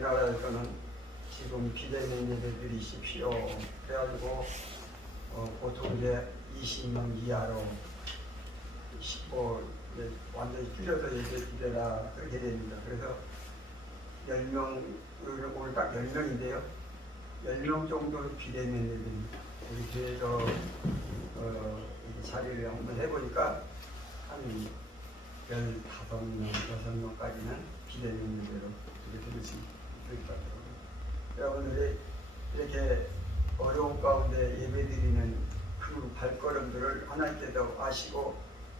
우리나라에서는 지금 비대면 예배 드리십시오. 그래가지고 보통 이제 20명 이하로 완전히 줄여서 예배 드려라 그렇게 됩니다. 그래서 10명, 오늘 딱 10명인데요. 10명 정도로 비대면 예배입니다. 우리 교회에서 자리를 한번 해보니까 한 15명, 6명까지는 비대면 예배로 드릴 수 있을 것 같아요. 여러분들이 이렇게 어려운 가운데 예배드리는 그 발걸음들을 하나님께서 아시고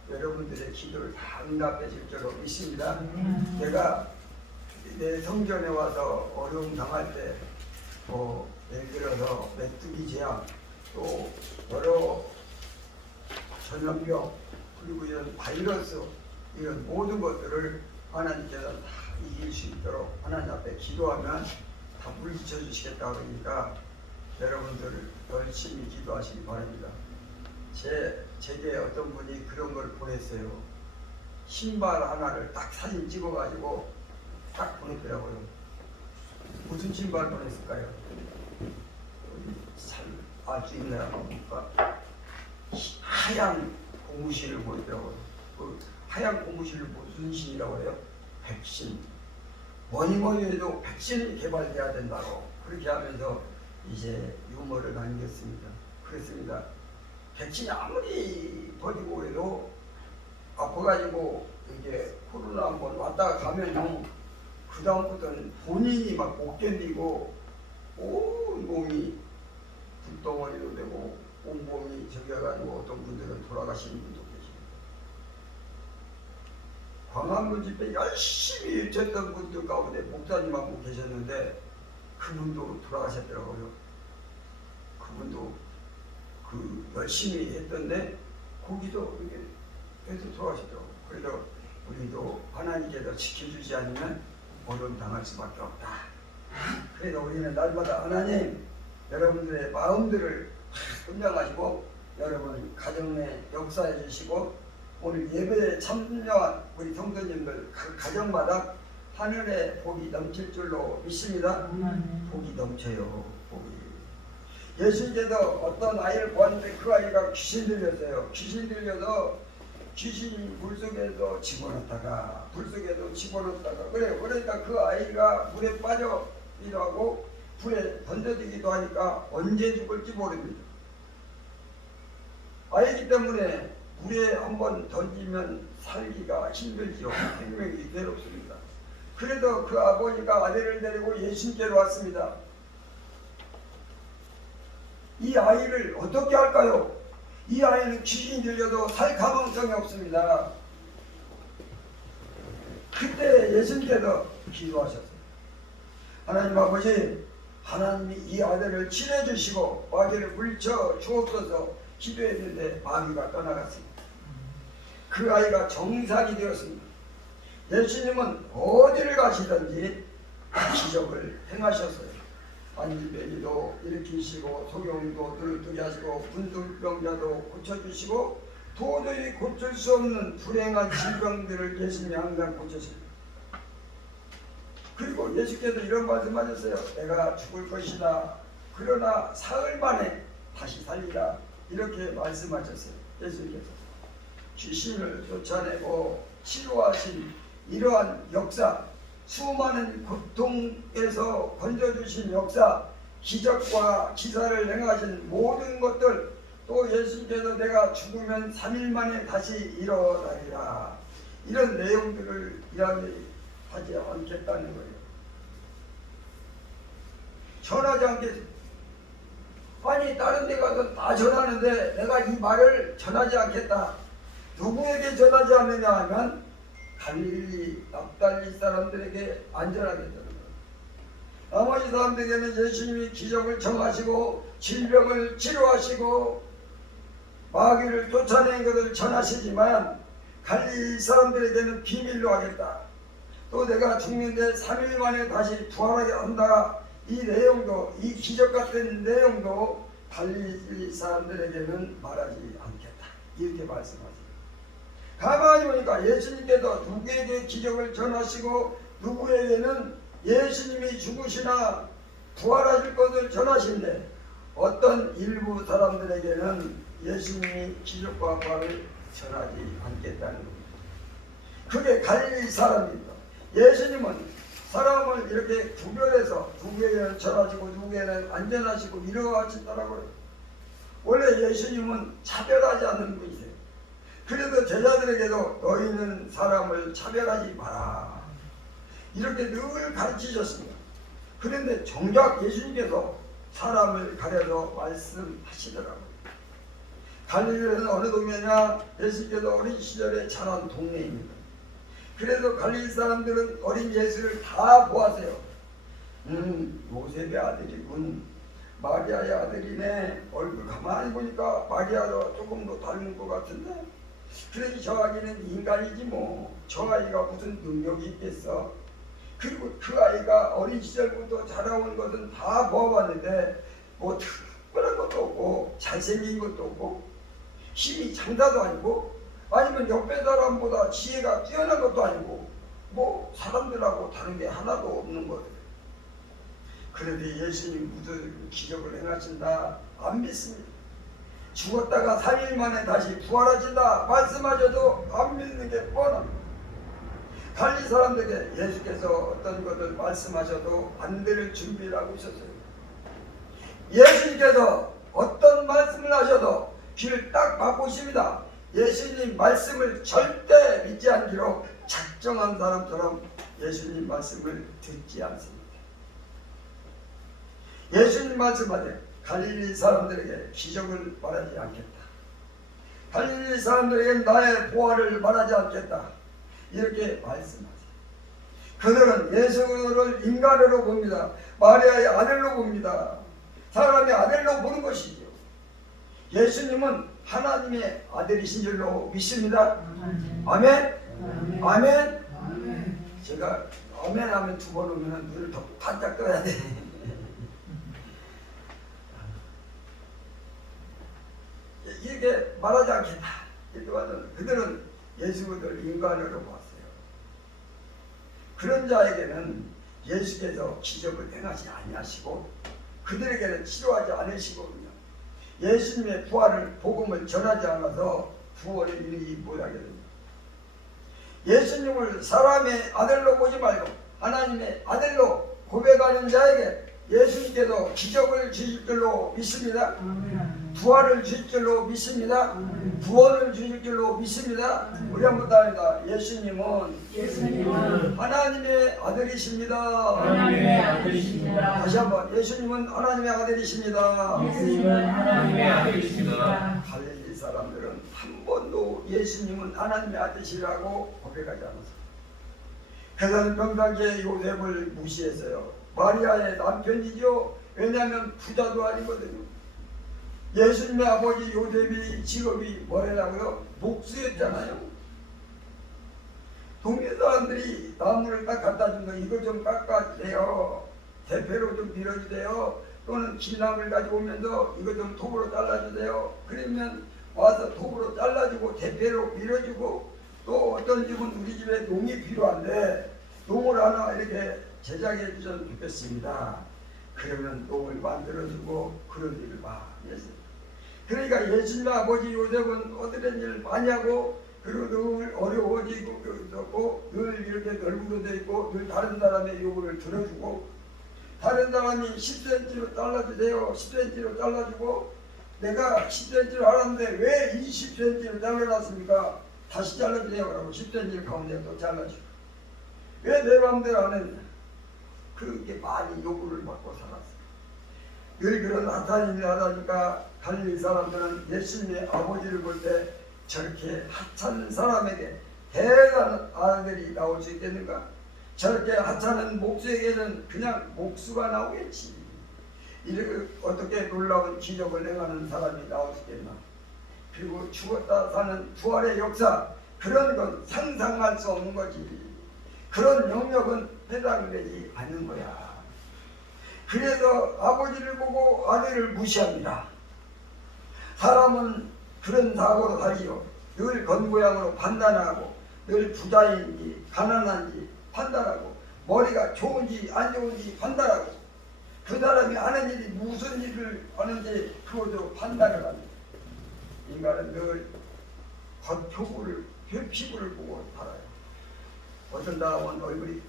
여러분들의 기도를 다 응답해 줄 줄로 믿습니다. 내가 내 성전에 와서 어려움 당할 때 예를 들어서 메뚜기 재앙 또 여러 전염병 그리고 이런 바이러스 이런 모든 것들을 하나님께서 다 이길 수 있도록 하나님 앞에 기도하면 다 물리쳐 주시겠다 그러니까 여러분들 열심히 기도하시기 바랍니다. 제게 어떤 분이 그런 걸 보냈어요. 신발 하나를 딱 사진 찍어가지고 딱 보냈더라고요. 무슨 신발 보냈을까요? 잘 알 수 있나요? 그러니까 하얀 고무신을 보냈더라고요. 그 하얀 고무신을 무슨 신이라고 해요? 백신. 뭐니 해도 백신이 개발돼야 된다고 그렇게 하면서 이제 유머를 남겼습니다. 그렇습니다. 백신이 아무리 버리고 해도 아파가지고 이게 코로나 한번 왔다가 가면요 그 다음부터는 본인이 막 못 견디고 온 몸이 불덩어리도 되고 온 몸이 저겨가지고 어떤 분들은 돌아가시는 분도 계십니다. 광화문 집회 열심히 외쳤던 분들 가운데 목사님 한 분 계셨는데 그분도 돌아가셨더라고요. 그분도 그 열심히 했던데 거기도 이렇게 해서 돌아가시더라고요. 그래서 우리도 하나님께서 지켜주지 않으면 어려움 당할 수밖에 없다. 그래서 우리는 날마다 하나님 여러분들의 마음들을 훈련하시고 여러분 가정 내 역사해 주시고 오늘 예배에 참여한 우리 성도님들 그 가정마다 하늘의 복이 넘칠 줄로 믿습니다. 복이 넘쳐요. 복이. 예수님께서 어떤 아이를 보았는데 그 아이가 귀신 들렸어요. 귀신 들려서 귀신이 물속에서 집어넣다가 불속에도 집어넣다가 그래요. 그러니까 그 아이가 물에 빠져기도 하고 불에 던져지기도 하니까 언제 죽을지 모릅니다. 아이기 때문에 물에 한번 던지면 살기가 힘들지요. 생명이 괴롭습니다. 그래도 그 아버지가 아들을 데리고 예수님께로 왔습니다. 이 아이를 어떻게 할까요? 이 아이는 귀신이 들려도 살 가망성이 없습니다. 그때 예수님께서 기도하셨어요. 하나님 아버지, 하나님이 이 아들을 치료해 주시고 마귀를 물리쳐 주옵소서 기도했는데 마귀가 떠나갔습니다. 그 아이가 정상이 되었습니다. 예수님은 어디를 가시든지 기적을 행하셨어요. 안질병이도 일으키시고 소경도 눈을 하시고 분들병자도 고쳐주시고 도저히 고칠 수 없는 불행한 질병들을 예수님이 항상 고쳐주십니다. 그리고 예수께서 이런 말씀하셨어요. 내가 죽을 것이다. 그러나 사흘 만에 다시 살리라. 이렇게 말씀하셨어요. 예수님께서 귀신을 쫓아내고 치료하신 이러한 역사, 수많은 고통에서 건져주신 역사, 기적과 기사를 행하신 모든 것들, 또 예수님께서 내가 죽으면 3일 만에 다시 일어나리라. 이런 내용들을 이야기하지 않겠다는 거예요. 전하지 않겠습니다. 아니 다른 데 가서 다 전하는데 내가 이 말을 전하지 않겠다. 누구에게 전하지 않느냐 하면 갈릴리 납달리 사람들에게 안 전하겠다는 거예요. 나머지 사람들에게는 예수님이 기적을 청하시고 질병을 치료하시고 마귀를 쫓아내는 것을 전하시지만 갈릴리 사람들에게는 비밀로 하겠다. 또 내가 죽는데 3일 만에 다시 부활하게 한다. 이 내용도, 이 기적 같은 내용도 갈릴리 사람들에게는 말하지 않겠다. 이렇게 말씀하세요. 가만히 보니까 예수님께서 누구에게 기적을 전하시고 누구에게는 예수님이 죽으시나 부활하실 것을 전하신데 어떤 일부 사람들에게는 예수님이 기적과 부활을 전하지 않겠다는 겁니다. 그게 갈릴리 사람입니다. 예수님은 사람을 이렇게 구별해서 누구에게는 전하시고 누구에게는 안 전하시고 이러하신다라고요. 원래 예수님은 차별하지 않는 분이세요. 그래서 제자들에게도 너희는 사람을 차별하지 마라 이렇게 늘 가르치셨습니다. 그런데 정작 예수님께서 사람을 가려서 말씀하시더라고요. 갈릴리는 어느 동네냐? 예수님께서 어린 시절에 자란 동네입니다. 그래서 갈릴리 사람들은 어린 예수를 다 보았어요. 요셉의 아들이군, 마리아의 아들이네. 얼굴 가만히 보니까 마리아도 조금 더 닮은 것 같은데, 그러니 저 아기는 인간이지 뭐. 저 아이가 무슨 능력이 있겠어. 그리고 그 아이가 어린 시절부터 자라온 것은 다 보아봤는데 뭐 특별한 것도 없고 잘생긴 것도 없고 힘이 장사도 아니고 아니면 옆에 사람보다 지혜가 뛰어난 것도 아니고 뭐 사람들하고 다른 게 하나도 없는 거예요. 그런데 예수님 무슨 기적을 행하신다 안 믿습니다. 죽었다가 3일 만에 다시 부활하신다 말씀하셔도 안 믿는 게 뻔합니다. 갈릴리 사람들에게 예수께서 어떤 것을 말씀하셔도 안 들을 준비를 하고 있었어요. 예수님께서 어떤 말씀을 하셔도 귀를 딱 막고 있습니다. 예수님 말씀을 절대 믿지 않기로 작정한 사람처럼 예수님 말씀을 듣지 않습니다. 예수님 말씀하되 갈릴리 사람들에게 기적을 말하지 않겠다. 갈릴리 사람들에게 나의 보화를 말하지 않겠다. 이렇게 말씀하세요. 그들은 예수를 인간으로 봅니다. 마리아의 아들로 봅니다. 사람의 아들로 보는 것이죠. 예수님은 하나님의 아들이신 줄로 믿습니다. 아멘? 아멘? 제가 아멘 하면 2번 오면 눈을 더 반짝 떠야 돼. 이렇게 말하지 않겠다. 이렇게 말하는 그들은 예수를 인간으로 봤어요. 그런 자에게는 예수께서 기적을 행하지 아니하시고 그들에게는 치료하지 않으시거든요. 예수님의 부활을 복음을 전하지 않아서 구원의 일이 못하게 됩니다. 예수님을 사람의 아들로 보지 말고 하나님의 아들로 고백하는 자에게 예수님께서 기적을 주실 줄로 믿습니다. 부활을 주실 줄로 믿습니다. 구원을 주실 줄로 믿습니다. 우리 한번 다 합니다. 예수님은 하나님의 아들이십니다. 하나님의 아들이십니다. 다시 한번 예수님은 하나님의 아들이십니다. 예수님은 하나님의 아들이십니다. 갈릴리 사람들은 한 번도 예수님은 하나님의 아들이시라고 고백하지 않았어요. 그들은 평상시에 요셉을 무시했어요. 마리아의 남편이죠. 왜냐하면 부자도 아니거든요. 예수님의 아버지 요셉이 직업이 뭐라고요? 목수였잖아요. 동네 사람들이 나무를 딱 갖다 준 거 이거 좀 깎아주세요. 대패로 좀 밀어주세요. 또는 길나무를 가지고 오면서 이거 좀 톱으로 잘라주세요. 그러면 와서 톱으로 잘라주고 대패로 밀어주고 또 어떤 집은 우리 집에 농이 필요한데 농을 하나 이렇게 제작해 주셨으면 좋겠습니다. 그러면 농을 만들어주고 그런 일을 많이 했어요. 그러니까 예수님 아버지 요셉은 어떤 일을 많이 하고 그리고 늘 어려워지고 늘 이렇게 널브러져 있고 늘 다른 사람의 요구를 들어주고 다른 사람이 10cm로 잘라주세요. 10cm로 잘라주고 내가 10cm로 하는데 왜 20cm로 잘라놨습니까? 다시 잘라주세요. 그러고 10cm 가운데 또 잘라주고 왜 내 마음대로 안 했냐? 그렇게 많이 요구를 받고 살았어요. 늘 그런 하찮은 일을 하다니까 갈릴리 사람들은 예수님의 아버지를 볼 때 저렇게 하찮은 사람에게 대단한 아들이 나올 수 있겠는가? 저렇게 하찮은 목수에게는 그냥 목수가 나오겠지. 이렇게 어떻게 놀라운 기적을 행하는 사람이 나올 수 있겠나? 그리고 죽었다 사는 부활의 역사, 그런 건 상상할 수 없는 거지. 그런 영역은 해당되지 않는 거야. 그래서 아버지를 보고 아들을 무시합니다. 사람은 그런 사고로 살지요. 늘 겉모양으로 판단하고 늘 부자인지 가난한지 판단하고 머리가 좋은지 안 좋은지 판단하고 그 사람이 하는 일이 무슨 일을 하는지 그것으로 판단을 합니다. 인간은 늘 겉표부를 피부를 보고 살아요. 어떤 사람은 얼굴이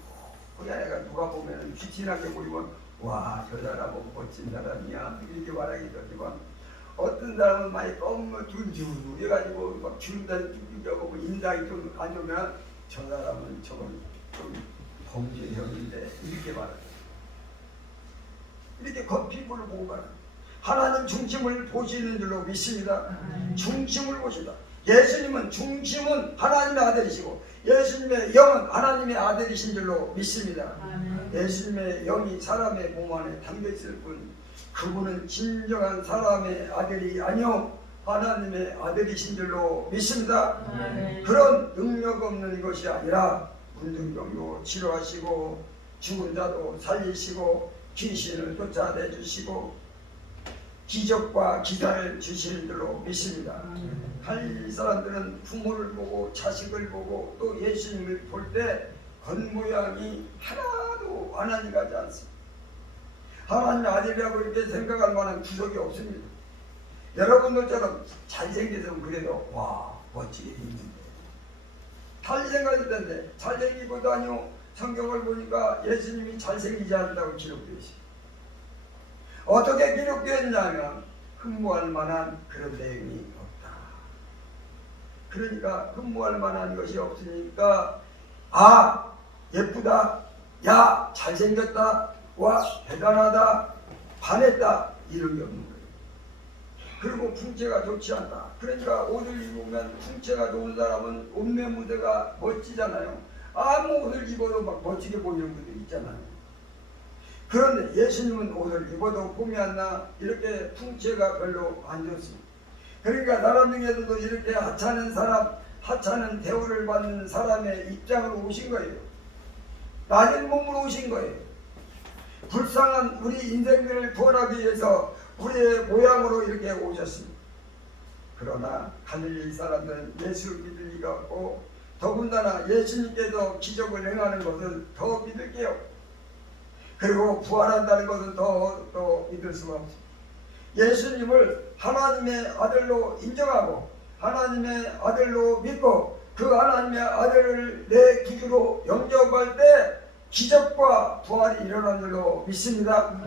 허연 애가 누가 보면 귀티나게 보이면 와, 저 사람은 멋진 사람이야 이렇게 말하기도 하지만 어떤 사람은 많이 너무 둔주 해가지고 막 주름다리 뚝뚝하고 인상이 좀 안 좋으면 저 사람은 저건 좀 범죄형인데 이렇게 말해요. 이렇게 겉피부를 보고 가는 하나님 중심을 보시는 줄로 믿습니다. 중심을 보시다. 예수님은 중심은 하나님의 아들이시고 예수님의 영은 하나님의 아들이신 줄로 믿습니다. 예수님의 영이 사람의 몸 안에 담겨있을 뿐 그분은 진정한 사람의 아들이 아니요 하나님의 아들이신 줄로 믿습니다. 그런 능력 없는 것이 아니라 문둥병도 치료하시고 죽은 자도 살리시고 귀신을 쫓아내주시고 기적과 기사를 주시는 줄로 믿습니다. 할 사람들은 부모를 보고 자식을 보고 또 예수님을 볼 때 겉모양이 하나도 하나님 같지 않습니다. 하나님의 아들이라고 이렇게 생각할 만한 구석이 없습니다. 여러분들처럼 잘생겨서 그래도 와 멋지게 있는데 잘생겼을 텐데 잘생기보다니요 성경을 보니까 예수님이 잘생기지 않다고 기록되어 있습니다. 어떻게 기록되어 있냐면 흠모할 만한 그런 내용이 없다. 그러니까 흠모할 만한 것이 없으니까 아 예쁘다, 야 잘생겼다, 와 대단하다, 반했다 이런 게 없는 거예요. 그리고 풍채가 좋지 않다. 그러니까 옷을 입으면 풍채가 좋은 사람은 옷매무새가 멋지잖아요. 아무 옷을 입어도 막 멋지게 보이는 분들 있잖아요. 그런데 예수님은 옷을 입어도 폼이 안 나 이렇게 풍채가 별로 안 좋습니다. 그러니까 사람 중에서도 이렇게 하찮은 사람, 하찮은 대우를 받는 사람의 입장으로 오신 거예요. 낮은 몸으로 오신 거예요. 불쌍한 우리 인생들을 구원하기 위해서 우리의 모양으로 이렇게 오셨습니다. 그러나 갈릴리 사람들은 예수를 믿을 리가 없고 더군다나 예수님께서 기적을 행하는 것을 더 믿을게요. 그리고 부활한다는 것은 더 믿을 수가 없습니다. 예수님을 하나님의 아들로 인정하고 하나님의 아들로 믿고 그 하나님의 아들을 내 구주로 영접할 때 기적과 부활이 일어난 줄로 믿습니다.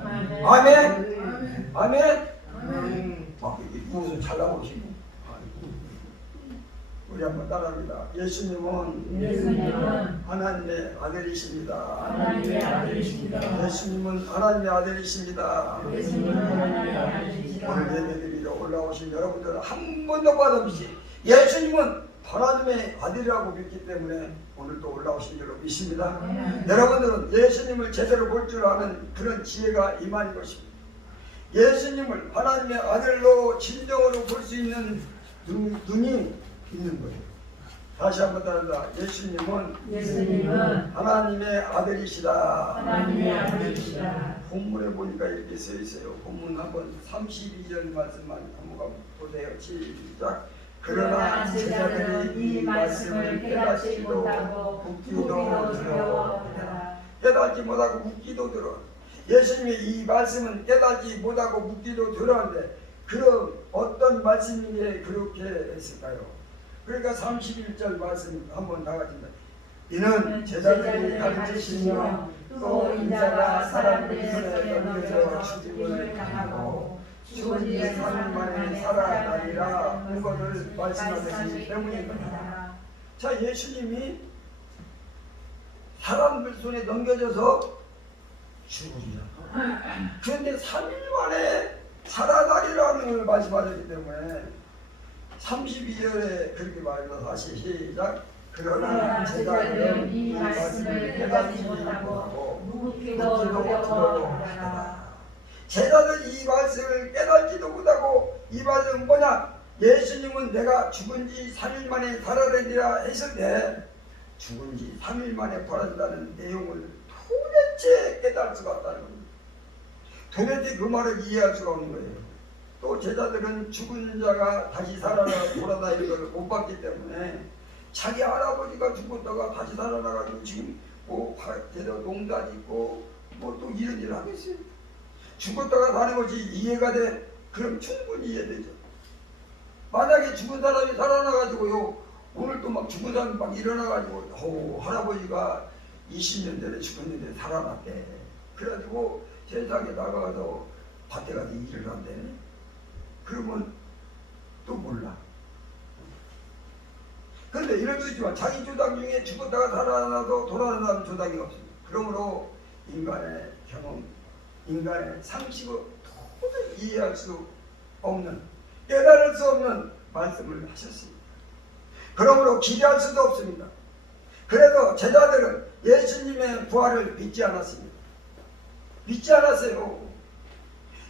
아멘. 아멘. 무슨 잘 나오시고 우리 한번 따라합니다. 예수님은 하나님의 아들이십니다. 하나님의 아들이십니다. 예수님은 하나님의 아들이십니다. 예수님은 하나님의 아들이십니다. 오늘 예배드리러 올라오신 여러분들은 한 번도 빠짐없이 예수님은 하나님의 아들이라고 믿기 때문에 오늘도 올라오신 줄로 믿습니다. 여러분들은 예수님을 제대로 볼 줄 아는 그런 지혜가 임할 것입니다. 예수님을 하나님의 아들로 진정으로 볼 수 있는 눈이 있는 거예요. 다시 한번 따르다. 예수님은 하나님의 아들이시다. 하나님의 아들이시다. 본문에 보니까 이렇게 써 있어요. 본문 한번 32절 말씀만 한번 보세요. 시작. 그러나 제자들이 이 말씀을 깨닫지도 못하고 묻기도 두려워하더라. 깨닫지 못하고 묻기도 두려워. 예수님의 이 말씀은 깨닫지 못하고 묻기도 두려운데 그럼 어떤 말씀이기에 그렇게 했을까요? 그러니까 31절 말씀 한번 다 같이 이는 제자들이 가르치시며 또 인자가 사람들의 손에 넘겨져 죽임을 당하고 죽은 지 3일 만에 살아나리라 그것을 말씀하셨기 때문입니다. 자, 예수님이 사람들 손에 넘겨져서 죽으리라. 그런데 3일 만에 살아나리라는 걸 말씀하셨기 때문에 32절에 그렇게 말해서 다시 시작. 그러나 제자들은 이 말씀을 깨닫지 못하고 묻기도 두려워하더라. 제자들 이 말씀을 깨닫지도 못하고 이 말씀은 뭐냐? 예수님은 내가 죽은 지 3일 만에 살아나리라 했을 때 죽은 지 3일 만에 부활한다는 내용을 도대체 깨달을 수가 없다는 겁니다. 도대체 그 말을 이해할 수가 없는 거예요. 또 제자들은 죽은 자가 다시 살아나 돌아다니는 것을 못 봤기 때문에 자기 할아버지가 죽었다가 다시 살아나가지고 지금 있고 밖에도 농단 있고 뭐 또 이런 일을 하겠어요. 죽었다가 사는 것이 이해가 돼? 그럼 충분히 이해되죠. 만약에 죽은 사람이 살아나가지고요, 오늘 또 막 죽은 사람이 막 일어나가지고 할아버지가 20년 전에 죽었는데 살아났대. 그래가지고 세상에 나가서 밭에 가서 일을 한대. 그러면 또 몰라. 그런데 이럴 수 있지만 자기 조상 중에 죽었다가 살아나서 돌아가는 조상이 없습니다. 그러므로 인간의 경험, 인간의 상식을 도저히 이해할 수 없는, 깨달을 수 없는 말씀을 하셨습니다. 그러므로 기대할 수도 없습니다. 그래도 제자들은 예수님의 부활을 믿지 않았습니다. 믿지 않았어요.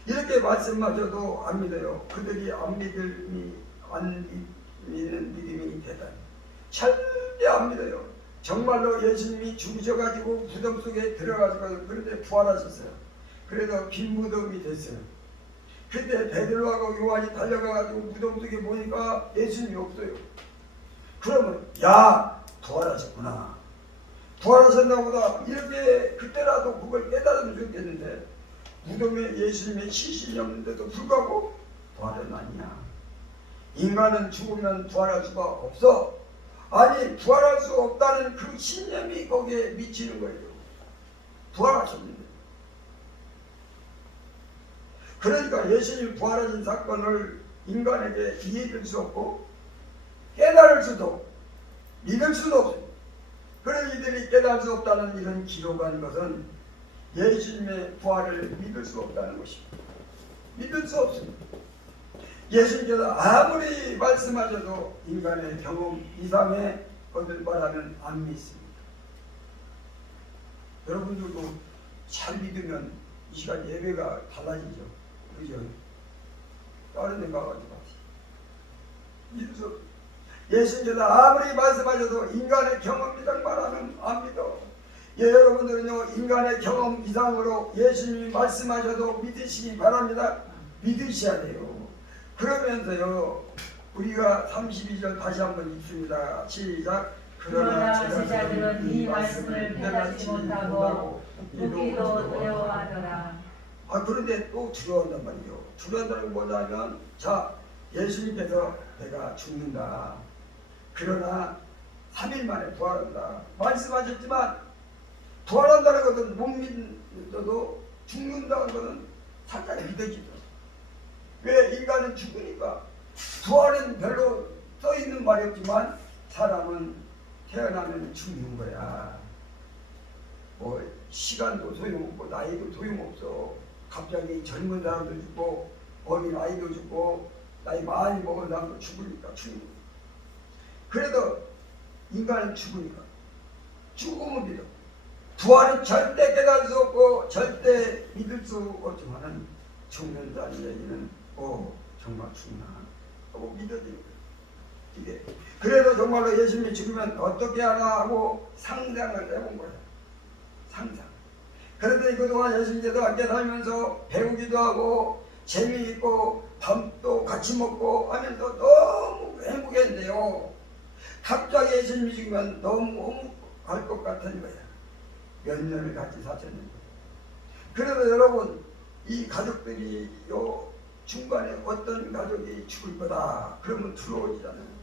이렇게 말씀마저도 안 믿어요. 그들이 안 믿는 믿음이 대단히 절대 안 믿어요. 정말로 예수님이 죽으셔가지고 무덤 속에 들어가서 그런데 부활하셨어요. 그래서 빈 무덤이 됐어요. 그때 베드로하고 요한이 달려가가지고 무덤 속에 보니까 예수님이 없어요. 그러면 야 부활하셨구나, 부활하셨나 보다, 이렇게 그때라도 그걸 깨달으면 좋겠는데 무덤에 예수님의 시신이 없는데도 불구하고 부활은 아니야. 인간은 죽으면 부활할 수가 없어. 아니 부활할 수 없다는 그 신념이 거기에 미치는 거예요. 부활하셨는데. 그러니까 예수님 부활하신 사건을 인간에게 이해할 수 없고 깨달을 수도 믿을 수도 없어요. 그래서 이들이 깨달을 수 없다는 이런 기록한 것은 예수님의 부활을 믿을 수 없다는 것입니다. 믿을 수 없습니다. 예수님께서 아무리 말씀하셔도 인간의 경험 이상의 것을 말하면 안 믿습니다. 여러분들도 잘 믿으면 이 시간 예배가 달라지죠. 그죠? 다른 데 가가지고 믿을 수 없습니다. 예수님께서 아무리 말씀하셔도 인간의 경험 이상 말하면 안 믿어. 여러분들은요, 인간의 경험 이상으로 예수님이 말씀하셔도 믿으시기 바랍니다. 믿으셔야 돼요. 그러면서요, 우리가 32절 다시 한번 읽습니다. 시작. 그러나 제자들은 이 말씀을 깨닫지 못하고 보기도 두려워하더라. 그런데 또 두려워한단 말이죠. 두려워한다는 게 뭐냐면, 자, 예수님께서 내가 죽는다, 그러나 3일 만에 부활한다 말씀하셨지만, 부활한다는 것은 못 믿어도 죽는다는 것은 살짝 믿어지죠. 왜? 인간은 죽으니까. 부활은 별로 써있는 말이 없지만 사람은 태어나면 죽는 거야. 뭐 시간도 소용없고 나이도 소용없어. 갑자기 젊은 사람도 죽고 어린 아이도 죽고 나이 많이 먹은 사람도 죽으니까 죽는 거야. 그래도 인간은 죽으니까. 죽으면 믿어. 부활은 절대 깨달을 수 없고 절대 믿을 수 없지만은 죽는다는 얘기는 정말 죽나 하고 믿어지는 거예요. 이게 그래도 정말로 예수님이 죽으면 어떻게 하나 하고 상상을 해본 거예요. 상상. 그런데 그동안 예수님께서 함께 살면서 배우기도 하고 재미있고 밥도 같이 먹고 하면서 너무 행복했는데요, 갑자기 예수님이 죽으면 너무 할 것 같은 거야. 몇 년을 같이 사셨는데. 그래도 여러분, 이 가족들이 중간에 어떤 가족이 죽을 거다 그러면 두려워지잖아요.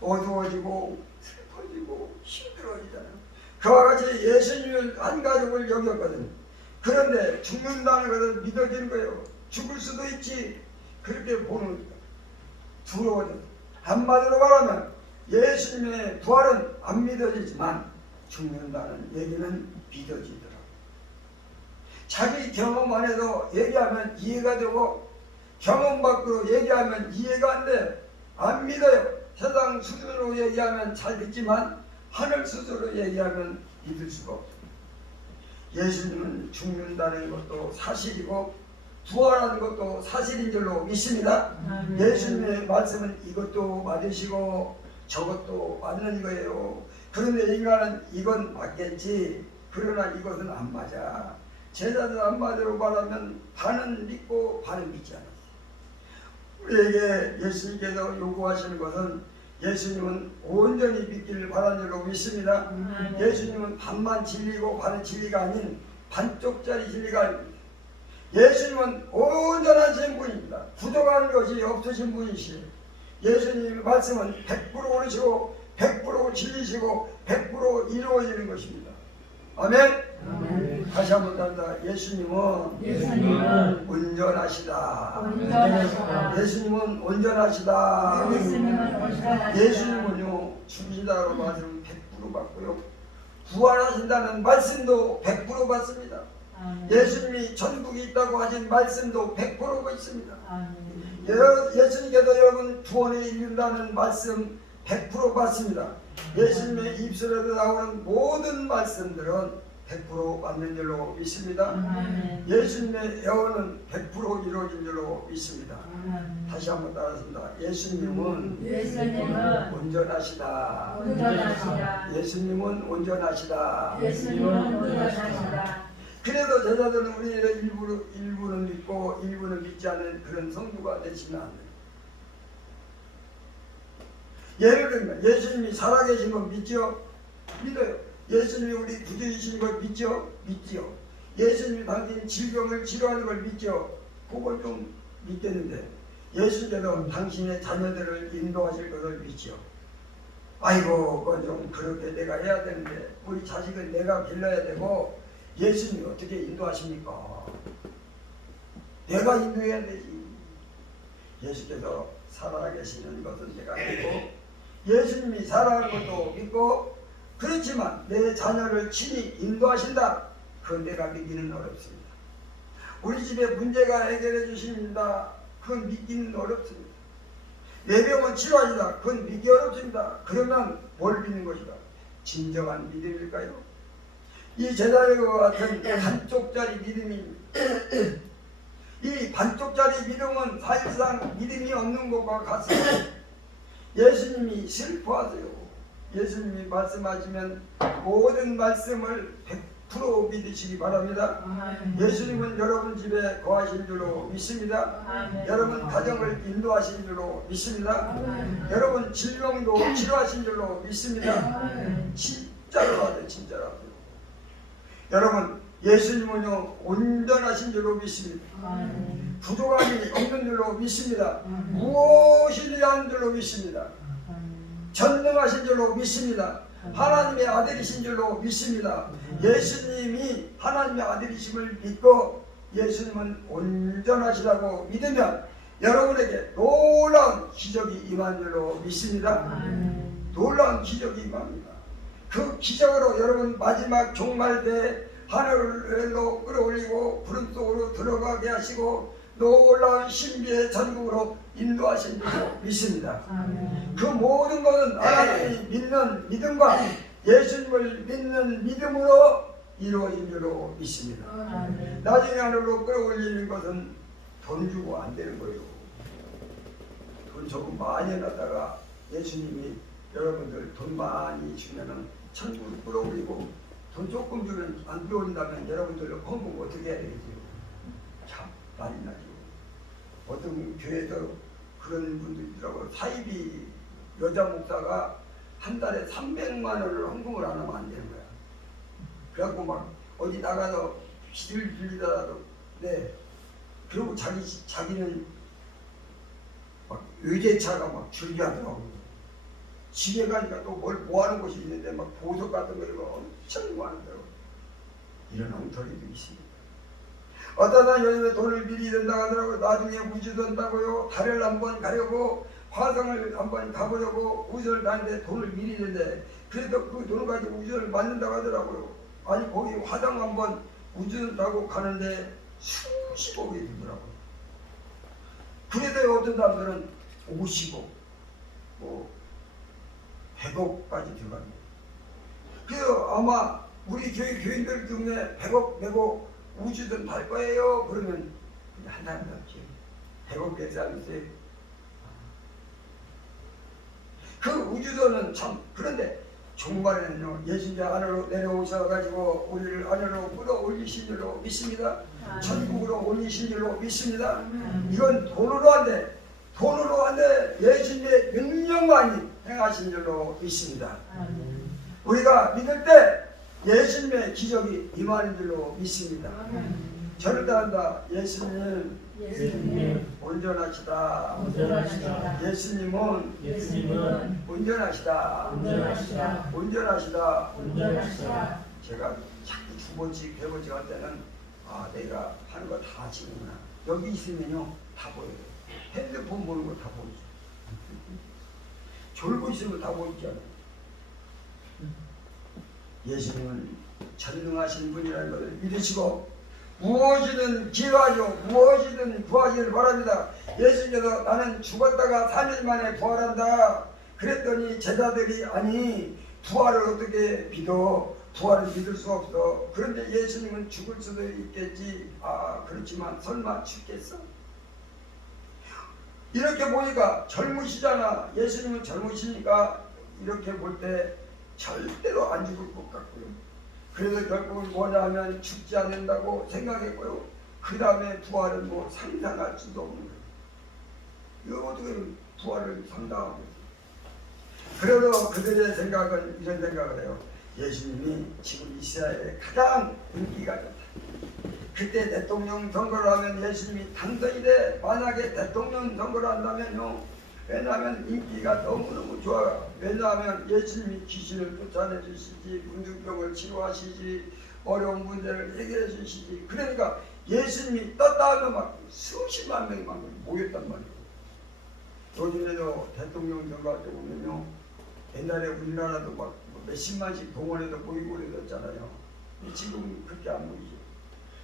어두워지고 슬퍼지고 힘들어지잖아요. 그와 같이 예수님을 한 가족을 여겼거든요. 그런데 죽는다는 것을 믿어지는 거예요. 죽을 수도 있지, 그렇게 보는 거예요. 두려워져요. 한마디로 말하면 예수님의 부활은 안 믿어지지만 죽는다는 얘기는 믿어지더라고요. 자기 경험 안에서 얘기하면 이해가 되고 경험 밖으로 얘기하면 이해가 안 돼. 안 믿어요. 세상 수준으로 얘기하면 잘 믿지만 하늘 수준으로 얘기하면 믿을 수가 없어요. 예수님은 죽는다는 것도 사실이고 부활하는 것도 사실인 줄로 믿습니다. 예수님의 말씀은 이것도 맞으시고 저것도 맞는 거예요. 그런데 인간은 이건 맞겠지, 그러나 이것은 안 맞아. 제자들 한마디로 말하면 반은 믿고 반은 믿지 않았어요. 우리에게 예수님께서 요구하시는 것은 예수님은 온전히 믿기를 바라는 줄로 믿습니다. 아멘. 예수님은 반만 진리고 반은 진리가 아닌 반쪽짜리 진리가 아닙니다. 예수님은 온전하신 분입니다. 부족한 것이 없으신 분이시에요. 예수님의 말씀은 100% 옳으시고 100% 진리시고 100% 이루어지는 것입니다. 아멘. 아멘. 다시 한번 답니다. 예수님은 예수님은 온전하시다. 온전하시다. 예수님은 온전하시다. 예수님은 온전하시다. 예수님은요 죽이시다고 말씀은 100% 받고요. 부활하신다는 말씀도 100% 받습니다. 아멘. 예수님이 천국이 있다고 하신 말씀도 100% 있습니다. 아멘. 예수님께서 여러분 구원에 이른다는 말씀 100% 받습니다. 예수님의 입술에서 나오는 모든 말씀들은 100% 맞는 줄로 믿습니다. 아멘. 예수님의 예언은 100% 이루어진 줄로 믿습니다. 아멘. 다시 한번 따라합니다. 예수님은 예수님은 온전하시다. 온전하시다. 예수님은 온전하시다. 예수님은 온전하시다. 그래도 제자들은 우리의 일부는 믿고 일부는 믿지 않는 그런 성도가 되시면 안 돼요. 예를 들면 예수님이 살아계신 건 믿죠? 믿어요. 예수님이 우리 구주이신 걸 믿죠? 믿지요. 예수님이 당신 질병을 치료하는 걸 믿죠? 그건 좀 믿겠는데 예수님께서 당신의 자녀들을 인도하실 것을 믿죠. 아이고 그건 좀 그렇게 내가 해야 되는데 우리 자식은 내가 길러야 되고 예수님이 어떻게 인도하십니까? 내가 인도해야 되지. 예수께서 살아계시는 것은 내가 믿고 예수님이 살아가는 것도 믿고 그렇지만 내 자녀를 친히 인도하신다. 그건 내가 믿기는 어렵습니다. 우리 집에 문제가 해결해 주십니다. 그건 믿기는 어렵습니다. 내 병은 치료하시다. 그건 믿기 어렵습니다. 그러면 뭘 믿는 것이다? 진정한 믿음일까요? 이 제자들과 같은 반쪽짜리 믿음입니다. 이 반쪽짜리 믿음은 사실상 믿음이 없는 것과 같습니다. 예수님이 슬퍼하세요. 예수님이 말씀하시면 모든 말씀을 100% 믿으시기 바랍니다. 아멘. 예수님은 여러분 집에 거하신 줄로 믿습니다. 아멘. 여러분 가정을 인도하신 줄로 믿습니다. 아멘. 여러분 질병도 치료하신 줄로 믿습니다. 아멘. 진짜로 하세요. 진짜로 하세요. 여러분 예수님은요 온전하신 줄로 믿습니다. 아멘. 부족함이 없는 줄로 믿습니다. 아멘. 무엇이든지 하는 줄로 믿습니다. 아멘. 전능하신 줄로 믿습니다. 하나님의 아들이신 줄로 믿습니다. 예수님이 하나님의 아들이심을 믿고 예수님은 온전하시다고 믿으면 여러분에게 놀라운 기적이 임한 줄로 믿습니다. 아멘. 놀라운 기적이 임합니다. 그 기적으로 여러분 마지막 종말 때 하늘로 끌어올리고 구름 속으로 들어가게 하시고 놀라운 신비의 전국으로 인도하신 줄로 믿습니다. 아멘. 그 모든 것은 하나님이 믿는 믿음과 예수님을 믿는 믿음으로 이루어진 줄로 믿습니다. 아멘. 나중에 하늘로 끌어올리는 것은 돈 주고 안 되는 거예요. 돈 조금 많이 해놨다가 예수님이 여러분들 돈 많이 주면은 천국으로 끌어올리고 돈 조금 주면 안 끌어올린다면 여러분들 헌금 어떻게 해야 되겠어요? 참 난리 나죠. 어떤 교회에서 그런 분도 있더라고요. 사이비 여자 목사가 한 달에 300만 원을 헌금을 안 하면 안 되는 거야. 그래갖고 막 어디 나가서 기를 빌리다가도 네. 그리고 자기는 막 의제차가 막 줄기하더라고요. 집에 가니까 또 뭘 모아놓은 곳이 있는데 막 보석 같은 거 이거 엄청 모아놓더라고요. 이런 엉터리도 있습니다. 어떤 사람 요즘에 돈을 미리 든다고 하더라고요. 나중에 우주 든다고요. 달을 한번 가려고 화성을 한번 가보려고 우주를 가는데 돈을 미리 든대. 그래서 그 돈을 가지고 우주를 만든다고 하더라고요. 아니 거기 화성 한번 우주를 타고 가는데 수십억이 들더라고요. 그래도 어떤 사람들은 50억, 뭐 100억까지 들어갑니다. 그래서 아마 우리 교인들 중에 100억 내고 우주선 탈 거예요. 그러면 한 사람도 없지. 100억 낼 사람 있어요. 그 우주선은 참 그런데 종말에는요 예수님이 하늘로 내려오셔가지고 우리를 하늘로 끌어올리신 줄로 믿습니다. 천국으로 올리신 줄로 믿습니다. 이건 돈으로 안 돼. 돈으로 안 돼. 예수님의 능력만이 행하신 줄로 믿습니다. 아멘. 우리가 믿을 때 예수님의 기적이 임하는 줄로 믿습니다. 저를 따른다. 예수님 예수님 온전하시다. 온전하시다. 예수님은 예수님은 온전하시다. 온전하시다. 온전하시다. 온전하시다. 제가 자꾸 두 번째, 세 번째 할 때는 아, 내가 하는 거 다 지구나. 여기 있으면요, 다 보여요. 핸드폰 보는 거 다 보이죠. 졸고 있으면 다 보이잖아요. 예수님은 전능하신 분이라는 것을 믿으시고 무엇이든 기회하죠. 무엇이든 구하기를 바랍니다. 예수님께서 나는 죽었다가 3일 만에 부활한다. 그랬더니 제자들이 아니 부활을 어떻게 믿어? 부활을 믿을 수 없어. 그런데 예수님은 죽을 수도 있겠지. 아 그렇지만 설마 죽겠어? 이렇게 보니까 젊으시잖아. 예수님은 젊으시니까 이렇게 볼 때 절대로 안 죽을 것 같고요. 그래서 결국은 뭐냐 하면 죽지 않는다고 생각했고요. 그 다음에 부활은 뭐 상상할 수도 없는 거예요. 이거 어떻게 부활을 상상하고 있어요. 그래도 그들의 생각은 이런 생각을 해요. 예수님이 지금 이스라엘에 가장 인기가 좋다. 그때 대통령 선거를 하면 예수님이 당선이 돼. 만약에 대통령 선거를 한다면요. 왜냐하면 인기가 너무너무 좋아요. 왜냐하면 예수님이 귀신을 쫓아내 주시지, 문둥병을 치료하시지, 어려운 문제를 해결해 주시지. 그러니까 예수님이 떴다 하면 막 수십만 명이 막 모였단 말이에요. 요즘에도 대통령 선거 때 보면요. 옛날에 우리나라도 막 몇십만씩 동원해서 모이고 그랬잖아요. 지금 그렇게 안 모이죠.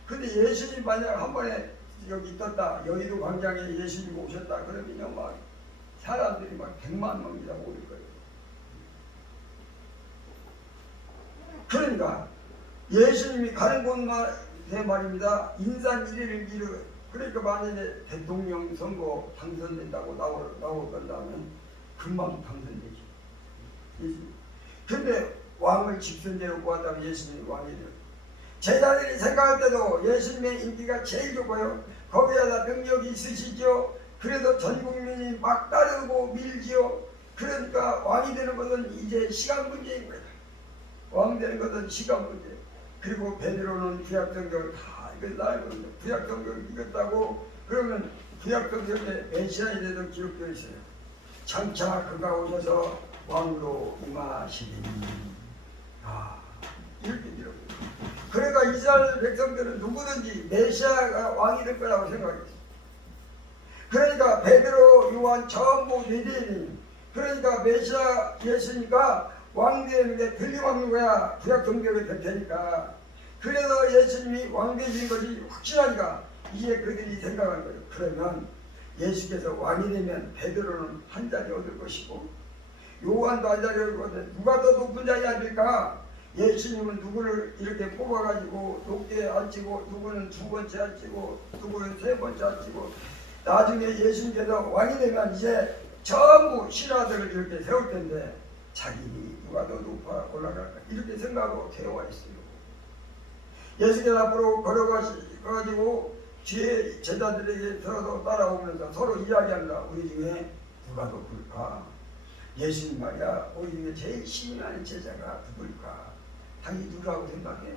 근데 예수님 만약 한 번에 여기 떴다, 여의도 광장에 예수님 오셨다 그러면요 막 사람들이 막 100만 명이나 모일 거예요. 그러니까 예수님이 가는 곳마다 말입니다. 인산 1위를 이루. 그러니까 만약에 대통령 선거 당선된다고 나오건다면 금방 당선되죠. 예수님. 근데 왕을 직선제로 구하다면 예수님이 왕이 돼요. 제자들이 생각할 때도 예수님의 인기가 제일 좋고요. 거기에다 능력이 있으시죠. 그래도 전 국민이 막 따르고 밀지요. 그러니까 왕이 되는 것은 이제 시간 문제인 거예요. 왕 되는 것은 시간 문제. 그리고 베드로는 구약성경을 다 읽었다. 구약성경을 읽었다고 그러면 구약성경에 메시아에 대해서 기록되어 있어요. 장차 그가 오셔서 왕으로 임하시리니. 이렇게 기록해요. 그러니까 이스라엘 백성들은 누구든지 메시아가 왕이 될 거라고 생각했어요. 그러니까 베드로, 요한 전부 유대인이 그러니까 메시아 예수니까 왕 되는 게 틀림없는 거야. 구약 성경에 될 테니까. 그래서 예수님이 왕 되신 것이 확실하니까 이제 그들이 생각한 거예요. 그러면 예수께서 왕이 되면 베드로는 한 자리 얻을 것이고 요한도 한 자리 얻을 건데 누가 더 높은 자리에 앉을까? 예수님은 누구를 이렇게 뽑아가지고 높게 앉히고 누구는 두 번째 앉히고 누구는 세 번째 앉히고 나중에 예수님께서 왕이 되면 이제 전부 신하들을 이렇게 세울 텐데 자기 누가 더 높아 올라갈까 이렇게 생각하고 되어와 있어요. 예수께서 앞으로 걸어가시고 뒤에 제자들에게 서로 따라오면서 서로 이야기합니다. 우리 중에 누가 높을까? 예수님 말이야. 우리 중에 제일 신뢰하는 제자가 누굴까? 당연히 누구라고 생각해?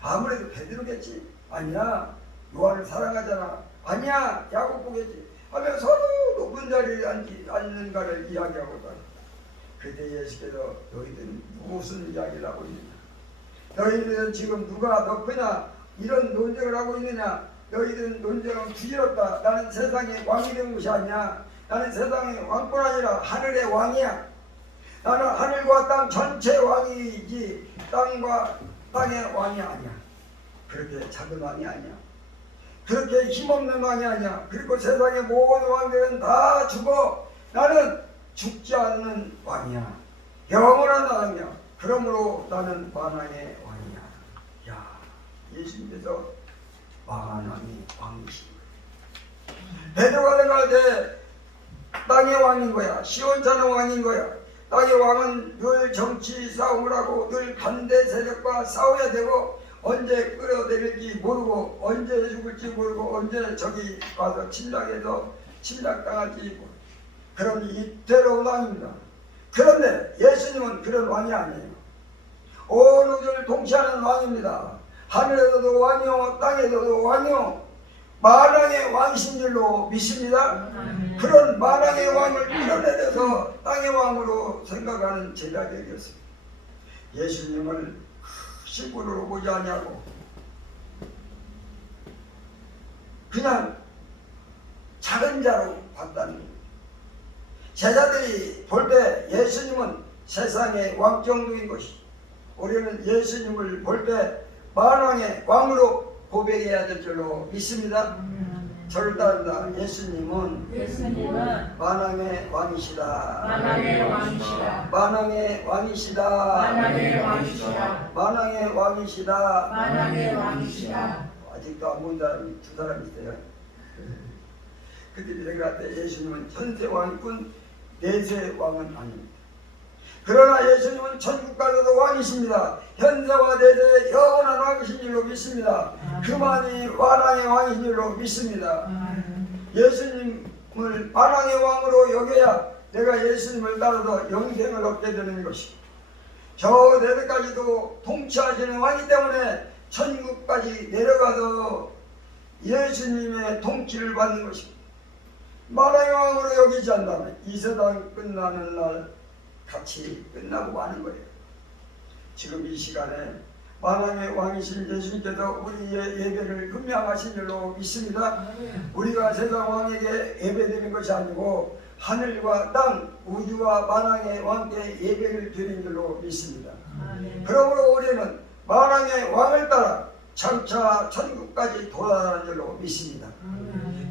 아무래도 베드로겠지? 아니야. 요한을 사랑하잖아. 아니야. 야고보겠지? 하면 서로 높은 자리에 앉는가를 이야기하고 있다. 그때 예수께서 너희들은 무슨 이야기를 하고 있느냐? 너희들은 지금 누가 더 크냐? 이런 논쟁을 하고 있느냐? 너희들은 논쟁은 부질없다. 나는 세상의 왕이 된 것이 아니야. 나는 세상의 왕뿐 아니라 하늘의 왕이야. 나는 하늘과 땅 전체 왕이지 땅과 땅의 왕이 아니야. 그렇게 작은 왕이 아니야. 그렇게 힘없는 왕이 아니야. 그리고 세상의 모든 왕들은 다 죽어. 나는 죽지 않는 왕이야. 영원한 왕이야. 그러므로 나는 만왕의 왕이야. 야, 예수님께서 만왕의 왕이신 거야. 베드로가 생각할 때 땅의 왕인 거야. 시온산의 왕인 거야. 땅의 왕은 늘 정치 싸움을 하고 늘 반대 세력과 싸워야 되고 언제 끌어내릴지 모르고 언제 죽을지 모르고 언제 저기 와서 침략해서 침략당할지 모르고 그런 이태로운 왕입니다. 그런데 예수님은 그런 왕이 아니에요. 온 우주를 통치하는 왕입니다. 하늘에서도 왕이요 땅에서도 왕이요 만왕의 왕이신 줄로 믿습니다. 그런 만왕의 왕을 밀어내려서 땅의 왕으로 생각하는 제자들이었습니다. 예수님을 큰 분으로 보지 아니하고 그냥 작은 자로 봤다는 겁니다. 제자들이 볼 때 예수님은 세상의 왕 정도인 것이, 우리는 예수님을 볼 때 만왕의 왕으로 고백해야 될 줄로 믿습니다. 저를 따른다. 예수님은 만왕의 왕이시다. 만왕의 왕이시다. 만왕의 왕이시다. 만왕의 왕이시다. 만왕의 왕이시다. 만왕의 왕이시다. 아직도 안 본 사람이 두 사람 있어요. 그들이 생각할 때 예수님은 현세 왕뿐 내세 왕은 아닙니다. 그러나 예수님은 천국까지도 왕이십니다. 현세와 내세의 영원한 왕이신 줄로 믿습니다. 그만이 만왕의 왕이신 줄로 믿습니다. 예수님을 만왕의 왕으로 여겨야 내가 예수님을 따라서 영생을 얻게 되는 것이, 저 내세까지도 통치하시는 왕이기 때문에 천국까지 내려가서 예수님의 통치를 받는 것입니다. 만왕의 왕으로 여기지 않다면 이 세상 끝나는 날 같이 끝나고 마는 거예요. 지금 이 시간에 만왕의 왕이신 예수님께서 우리의 예배를 흠양하신 줄로 믿습니다. 우리가 세상 왕에게 예배드리는 것이 아니고 하늘과 땅, 우주와 만왕의 왕께 예배를 드리는 줄로 믿습니다. 그러므로 우리는 만왕의 왕을 따라 장차 천국까지 도달하는 줄로 믿습니다.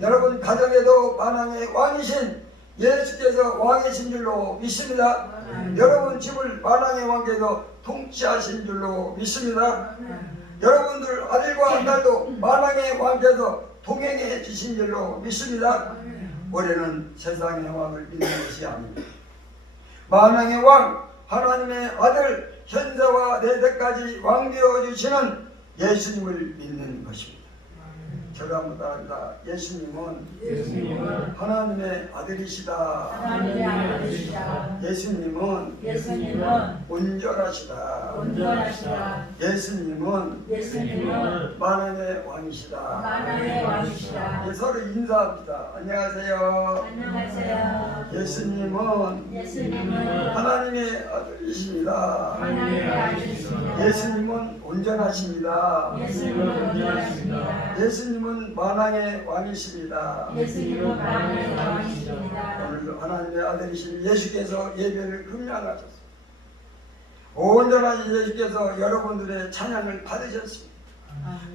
여러분 가정에도 만왕의 왕이신 예수께서 왕이신 줄로 믿습니다. 여러분 집을 만왕의 왕께서 통치하신 줄로 믿습니다. 여러분들 아들과 딸도 만왕의 왕께서 동행해 주신 줄로 믿습니다. 우리는 세상의 왕을 믿는 것이 아닙니다. 만왕의 왕 하나님의 아들 현세와 내세까지 왕 되어 주시는 예수님을 믿는 것입니다. 저를 한번 따라합니다. 예수님은 하나님의 아들이시다. 하나님의 아들이시다. 예수님은 온전하시다. 예수님은 만왕의 왕이시다. 만왕의 왕이시다. 예, 서로 인사합니다. 안녕하세요. 안녕하세요. 예수님은 하나님의 아들이십니다. 하나님의 아들이십니다. 예수님은 온전하십니다. 예수님은 만왕의 왕이십니다. 예수님은 만왕의 왕이십니다. 오늘도 하나님의 아들이신 예수께서 예배를 흠양하셨습니다. 온전하신 예수께서 여러분들의 찬양을 받으셨습니다.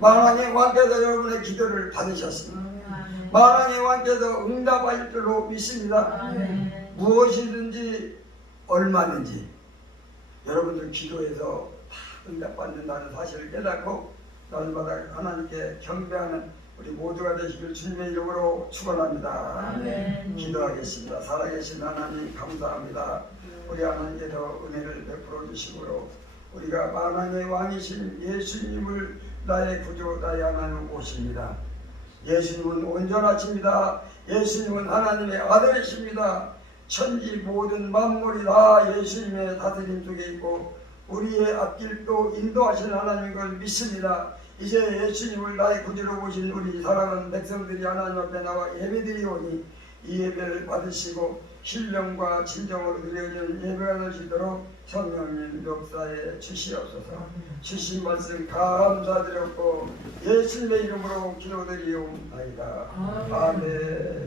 만왕의 왕께서 여러분의 기도를 받으셨습니다. 만왕의 왕께서 응답하실 줄로 믿습니다. 무엇이든지 얼마든지 여러분들 기도해서 다 응답받는다는 사실을 깨닫고 날마다 하나님께 경배하는 우리 모두가 되시길 주님의 이름으로 축원합니다. 기도하겠습니다. 살아계신 하나님 감사합니다. 우리 하나님께서 은혜를 베풀어 주시므로 우리가 만왕의 왕이신 예수님을 나의 구주 나의 하나님 오십니다. 예수님은 온전하십니다. 예수님은 하나님의 아들이십니다. 천지 모든 만물이 다 예수님의 다스림 속에 있고 우리의 앞길도 인도하시는 하나님인 걸 믿습니다. 이제 예수님을 나의 구주로 보신 우리 사랑하는 백성들이 하나님 앞에 나와 예배드리오니 이 예배를 받으시고 신령과 진정으로 드려지는 예배가 되시도록 성령님 역사에 주시옵소서. 주신 말씀 감사드렸고 예수님의 이름으로 기도드리옵나이다. 아멘.